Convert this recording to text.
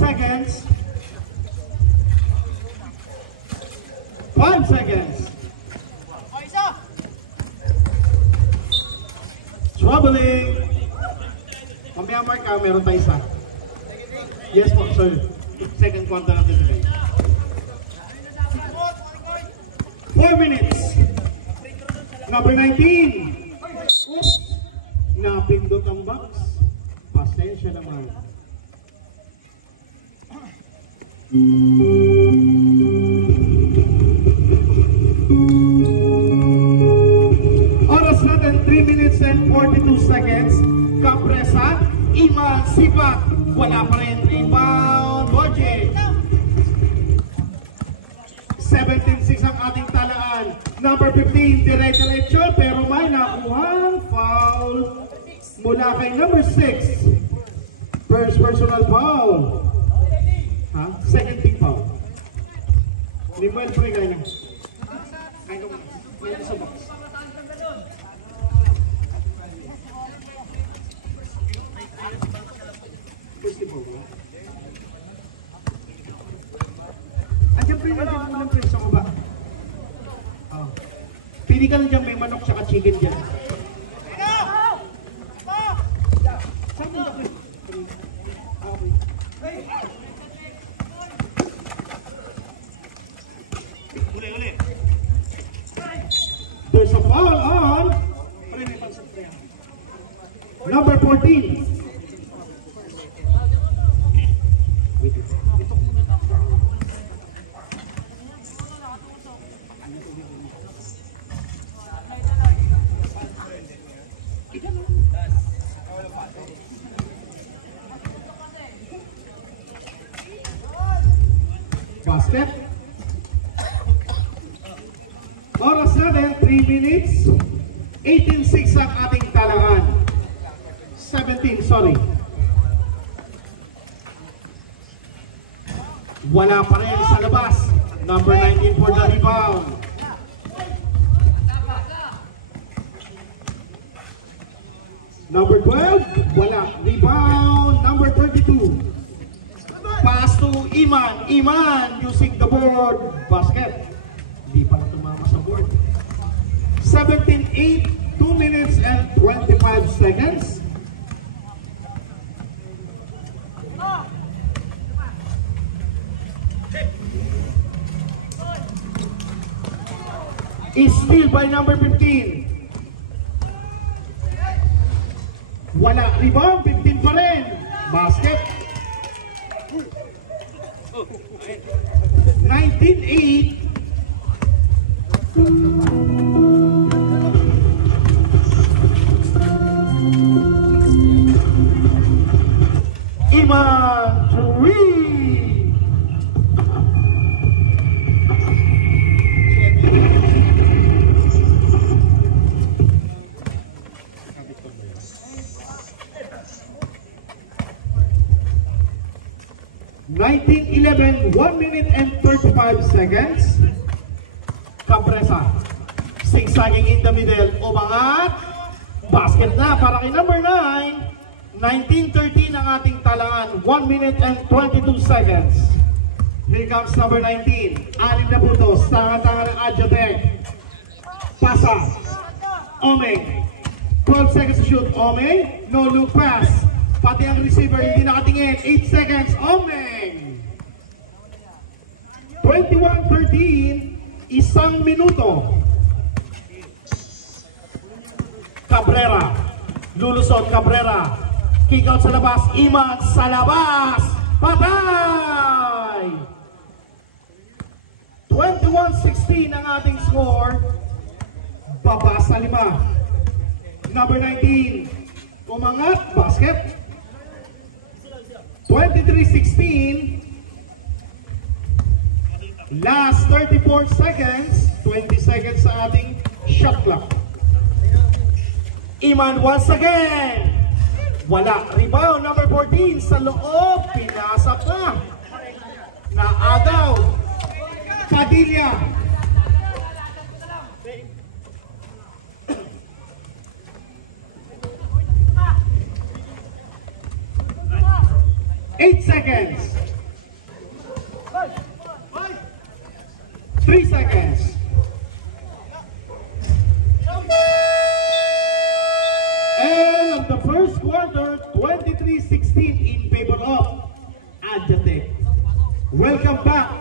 seconds. 5 seconds. Troubling. Mamaya mark ka, meron tayo isa. Yes po, sir. Second quarter of the delay. 4 minutes. Number 19. Oops. Napindot ang box. Pasensya naman. Oras natin 3 minutes and 42 seconds. Kapresa, Iman, Sipak. Wala pa rin. Rebound, Borges. 17-6 ang ating talaan. Number 15, dire-diretso pero may nakuhang foul mula kay number 6. First personal foul. Ha? Second team foul. Limuel, pre kayo lang. Kayo lang sa box. First team foul. Siyempre, nandun mo lang friends ako ba? Pili ka lang dyan, may manok tsaka chicken dyan. Saan mo ba? Uli. There's a foul on number 14. Basket. Oras natin, 3 minutes. 18-6 ang ating talaan. 17, sorry. Wala pa rin sa labas. Number 19 for the rebound. Number 12, wala. Rebound, number 32. Pass to Iman. Iman using the board. Basket. Hindi pala tumama sa board. 17-8, 2 minutes and 25 seconds. Is steal by number 15. Wala. Rebound, 15 pa rin. Basket. 19-8. Iman 19-11, 1 minute and 35 seconds. Kapresa, zigzagging in the middle, umangat, basket na para kay number 9. 19-13 ang ating talangan, 1 minute and 22 seconds. Here comes number 19, anim na putos, tanga-tanga ng Adjotec. Pasa, Omeng, 12 seconds to shoot, Omeng, no look pass. Pati ang receiver hindi nakatingin, 8 seconds, Omeng. 21-13, isang minuto. Cabrera, lulusot Cabrera, kick out sa labas, Iman sa labas, patay! 21-16 ang ating score, baba sa 5. Number 19, umangat, basket. 23-16, last 34 seconds, 20 seconds sa ating shot clock. Iman once again, wala. Rebound number 14 sa loob, pinasa pa. Naagaw, Padilla. 8 seconds. 3 seconds. End of the first quarter, 23-16 in favor of Adjatec. Welcome back